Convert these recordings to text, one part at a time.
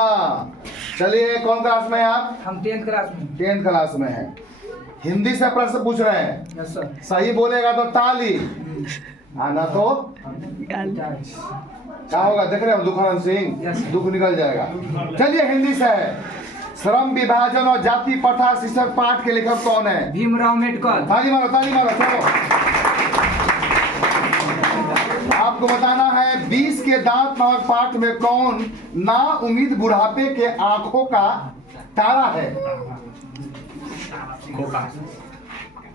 चलिए, कौन क्लास में हैं आप? हम 10th क्लास में। 10th क्लास में हैं। हिंदी से प्रश्न पूछ रहे हैं। Yes sir. सही बोलेगा तो ताली, आना तो क्या होगा? देख रहे हो दुखानंद सिंह, दुख निकल जाएगा। चलिए, हिंदी से है। श्रम विभाजन और जाति प्रथा शीर्षक पाठ के लेखक कौन है? भीमराव अम्बेडकर। ताली मारो, ताली मारो। चलो, आपको बताना है 20 के दांत नामक पाठ में कौन ना उम्मीद बुढ़ापे के आंखों का तारा है?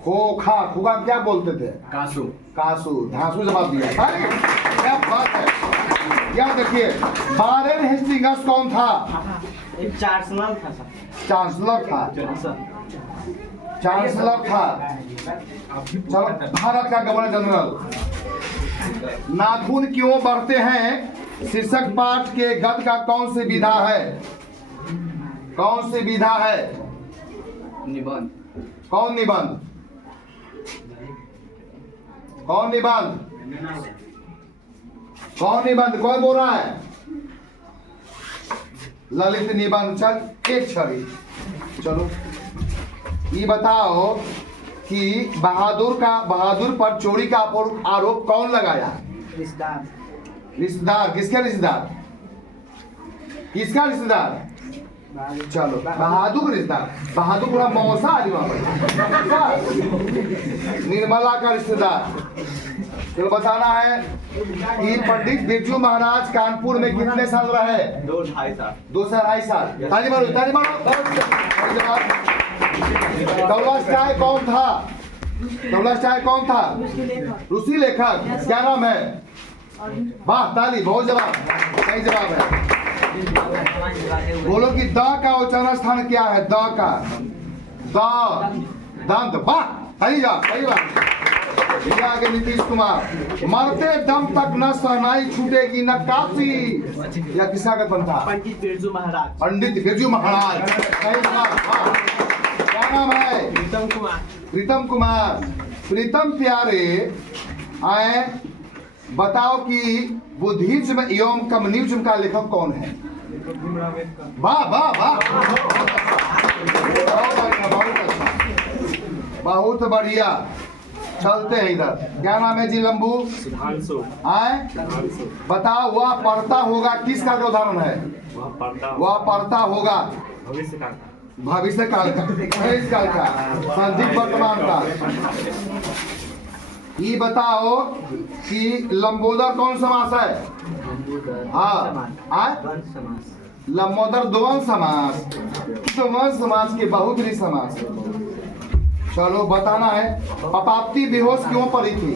खोखा। खोखा क्या बोलते थे? कासू। कासू। धांसू जवाब दिया। क्या बात है। क्या देखिए, वारेन हेस्टिंग्स कौन था? एक चांसलर था सर। चांसलर था। चांसलर था। चलो, भारत का गवर्नर जनरल। नाखून क्यों बढ़ते हैं शीर्षक पाठ के गद्य का कौन सी विधा है? कौन सी विधा है? निबंध। कौन निबंध? कौन निबंध? कौन निबंध? कौन बोल रहा है? ललित निबंध। चल, एक छवि। चलो, ये बताओ कि बहादुर पर चोरी का आरोप कौन लगाया? रिश्तेदार। रिश्तेदार। किसके रिश्तेदार? किसका रिश्तेदार? चलो, बहादुर रिश्तेदार। बहादुर पूरा मौसा आदमी वहां पर। निर्मला का रिश्तेदार। चलो, बताना है कि पंडित बिरजू महाराज कानपुर में कितने साल रहे? 2 से 2.5 साल। ताली मारो, ताली मारो। तौलास्टाय कौन था? तौलास्टाय कौन था? रूसी लेखक। क्या नाम है? वाह, ताली। बहुत जवाब, सही जवाब है। बोलो कि द का उच्चारण स्थान क्या है? द का दंत। वाह, सही जवाब, सही बात। आगे नीतीश कुमार। मरते दम तक न सहनाई छूटेगी न काफी, या किसका कथन था? पंडित बिरजू महाराज। पंडित बिरजू महाराज। सही जवाब। क्या नाम है? प्रीतम कुमार। प्रीतम कुमार। प्रीतम प्यारे आए, बताओ कि बुद्धिज्म एवं कम्युनिज्म का लेखक कौन है? वाह वाह वाह, बहुत बढ़िया। चलते हैं इधर। क्या नाम है जी? लंबू। आए, बताओ, वह पढ़ता होगा किस काल का उदाहरण है? वह पढ़ता होगा भविष्य काल का, इस काल का, संदिग्ध वर्तमान का। ये बताओ कि लंबोदर कौन समास है? हाँ, लंबोदर द्वंद्व समास। द्वंद्व समास के बहुब्रीहि समास। चलो, बताना है पपाप्ती बेहोश क्यों पड़ी थी?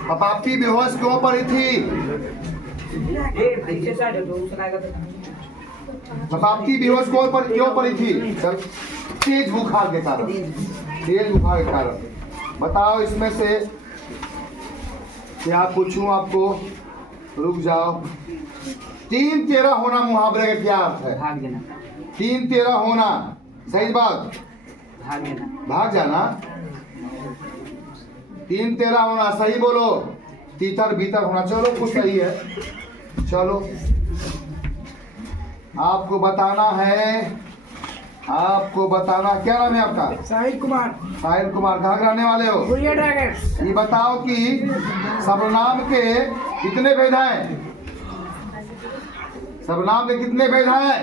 पपाप्ती बेहोश क्यों पड़ी थी? पपाप्ती बेहोश क्यों पड़ी थी? तेज बुखार के कारण। तेज बुखार के कारण। बताओ, इसमें से क्या पूछूं आपको? रुक जाओ। 3-13 होना मुहावरे का क्या अर्थ है? भाग जाना। 3-13 होना, सही बात। भाग जाना। भाग जाना। 3-13 होना, सही बोलो। तीतर भीतर होना। चलो, कुछ सही है। चलो, आपको बताना है। आपको बताना, क्या नाम है आपका? साहिल कुमार। साहिल कुमार। कहाँ के रहने वाले हो? गुड़िया ड्रैगन। ये बताओ कि सर्वनाम के कितने भेद हैं? सर्वनाम के कितने भेद हैं?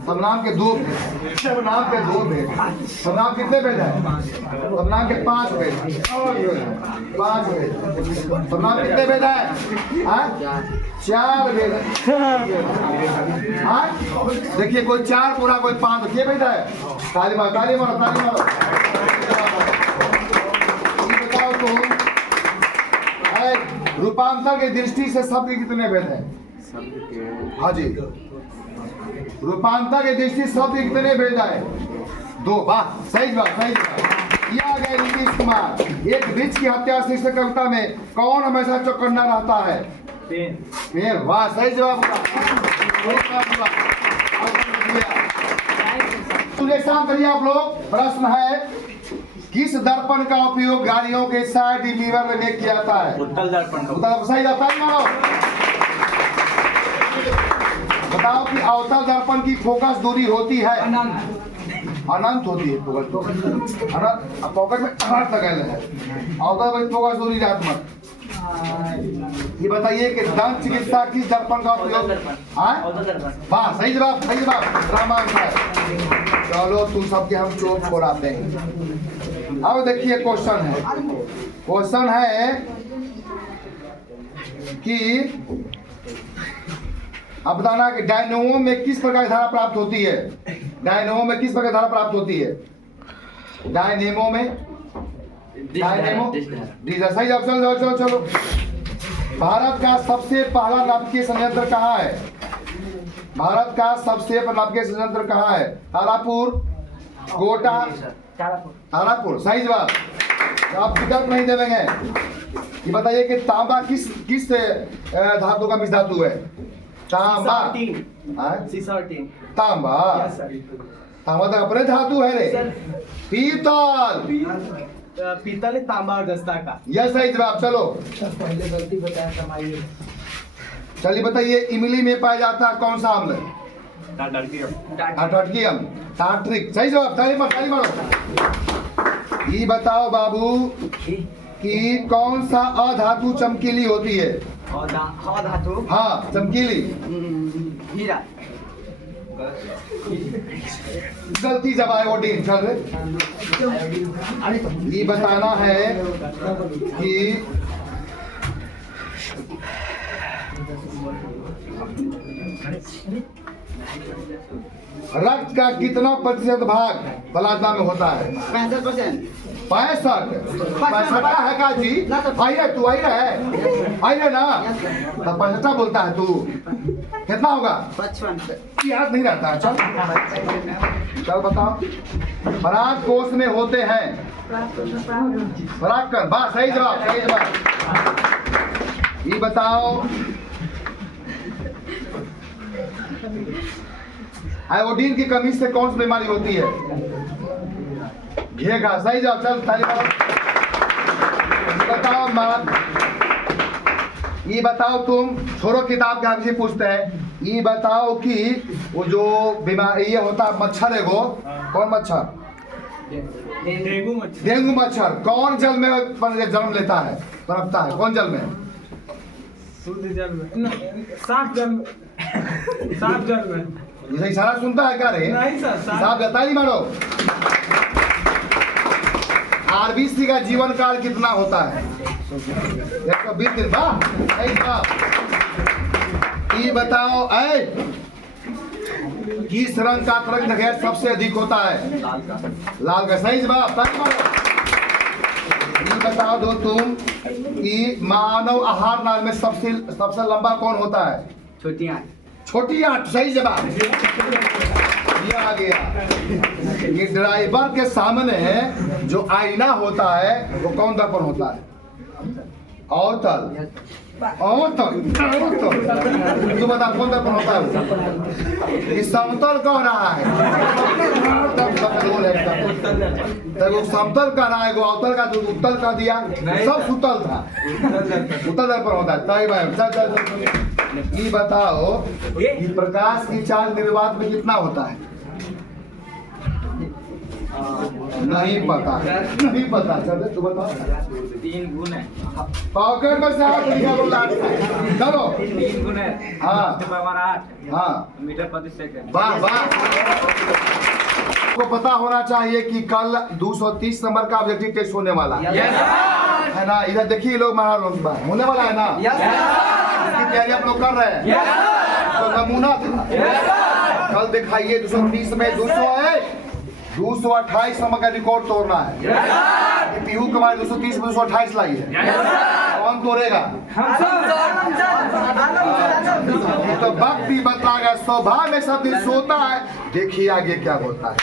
सर्वनाम के 2 भेद। सर्वनाम के 2 भेद। सर्वनाम कितने भेद हैं? सर्वनाम के 5 भेद। 5 भेद। सर्वनाम कितने भेद हैं? 4 भेद। देखिए, कोई 4 पूरा, कोई 5। क्या भेद है? ताली मारो, ताली मारो, ताली मारो। ये बताओ तो, रूपांतर की दृष्टि से शब्द के कितने भेद हैं? हाँ जी, रूपांतर की दृष्टि से शब्द के कितने भेद है? 2। वाह, सही बात, सही बात। ये आ गए नीतीश कुमार। एक वृक्ष की हत्या शीर्षक कविता में कौन हमेशा चौकन्ना रहता है? पेड़। वाह, सही जवाब। शांत रहिए आप लोग। प्रश्न है, किस दर्पण का उपयोग गाड़ियों के साइड मिरर में किया जाता है? उत्तल दर्पण। सही जाता है। बताओ कि अवतल दर्पण की फोकस दूरी होती है अनंत। अनंत होती है फोकस अनंत। अब पॉकेट में अनंत लगाए है अवतल में फोकस दूरी रात्मक। ये बताइए कि दंत चिकित्सा किस दर्पण का उपयोग वाह सही जवाब रामान साहब। चलो तुम सबके हम चोट छोड़ाते हैं। अब देखिए क्वेश्चन है कि अब बताना कि डायनेमो में किस प्रकार की धारा प्राप्त होती है। डायनेमो में किस प्रकार की धारा प्राप्त होती है। डायनेमो सही जवाब। चलो भारत का सबसे पहला नाभिकीय संयंत्र कहाँ है। भारत का सबसे पहला नाभिकीय संयंत्र कहाँ है। तारापुर, कोटा, तारापुर सही जवाब। आप विकल्प नहीं देंगे। ये बताइए कि तांबा किस धातु का मिश्र धातु है। तांबा तांबा तो अपने धातु है रे। पीतल है, तांबा और दस्ता का। यह सही जवाब। चलो पहले गलती बताया कमाइए। चलिए बताइए इमली में पाया जाता है कौन सा अम्ल। टार्टरिक अम्ल। टार्टरिक सही जवाब। ताली मारो। ये बताओ बाबू कि कौन सा अधातु चमकीली होती है। धातु हाँ चमकीली। हीरा। गलती जब आयोडीन। चल रहे ये बताना है कि रक्त का कितना प्रतिशत भाग प्लाज्मा में होता है। 65%। 65 है का जी। आई रे तू आई रे ना तो 65 बोलता है तू। कितना होगा। 55। याद नहीं रहता है। चल बताओ पराग कोष में होते हैं। पराग कर बा सही जवाब। ये बताओ आयोडीन की कमी से कौन सी बीमारी होती है। घेघा सही जवाब। चल ताली बताओ ये बताओ तुम छोड़ो किताब का विषय पूछते हैं। ये बताओ कि वो जो बीमारी ये होता है मच्छर है वो कौन मच्छर। डेंगू मच्छर कौन जल में जन्म लेता है पनपता है। कौन जल में। शुद्ध जल में। साफ जल में। ये इशारा सुनता है क्या रे। नहीं सर साहब ताली मारो। आरबीसी का जीवन काल कितना होता है। 120 दिन। वाह सही जवाब। ये बताओ किस रंग का तरंग दैर्घ्य सबसे अधिक होता है। लाल का सही जवाब। ये बताओ दो तुम कि मानव आहार नाल में सबसे लंबा कौन होता है। छोटी आंट सही जवाब। ये आ गया। ये ड्राइवर के सामने जो आईना होता है वो कौन दर्पण होता है। अवतल तू बता कौन दर्पण होता है। ये समतल कह रहा है। वो समतल कह रहा है वो अवतल का जो उत्तल कह दिया सब सुतल था। उत्तल दर्पण होता है। ताई भाई ये बताओ कि प्रकाश की चाल निर्वात में कितना होता है। नहीं पता। चल तू बता। 3 गुण है। पॉकेट में से हाथ निकाल बोला। चलो 3 गुण है। हाँ 8 हाँ मीटर प्रति सेकंड। वाह को पता होना चाहिए कि कल 230 नंबर का ऑब्जेक्टिव टेस्ट होने वाला है ना। इधर देखिए लोग महाराज लोग होने वाला है ना। इसकी तैयारी आप लोग कर रहे हैं। तो नमूना था कल दिखाइए 230 में 228 नंबर का रिकॉर्ड तोड़ना है। पीहू कुमार 230 में 228 लाई है। कौन तोड़ेगा। तो वक्त भी बताएगा। स्वभाव में सब दिन सोता है। देखिए आगे क्या होता है।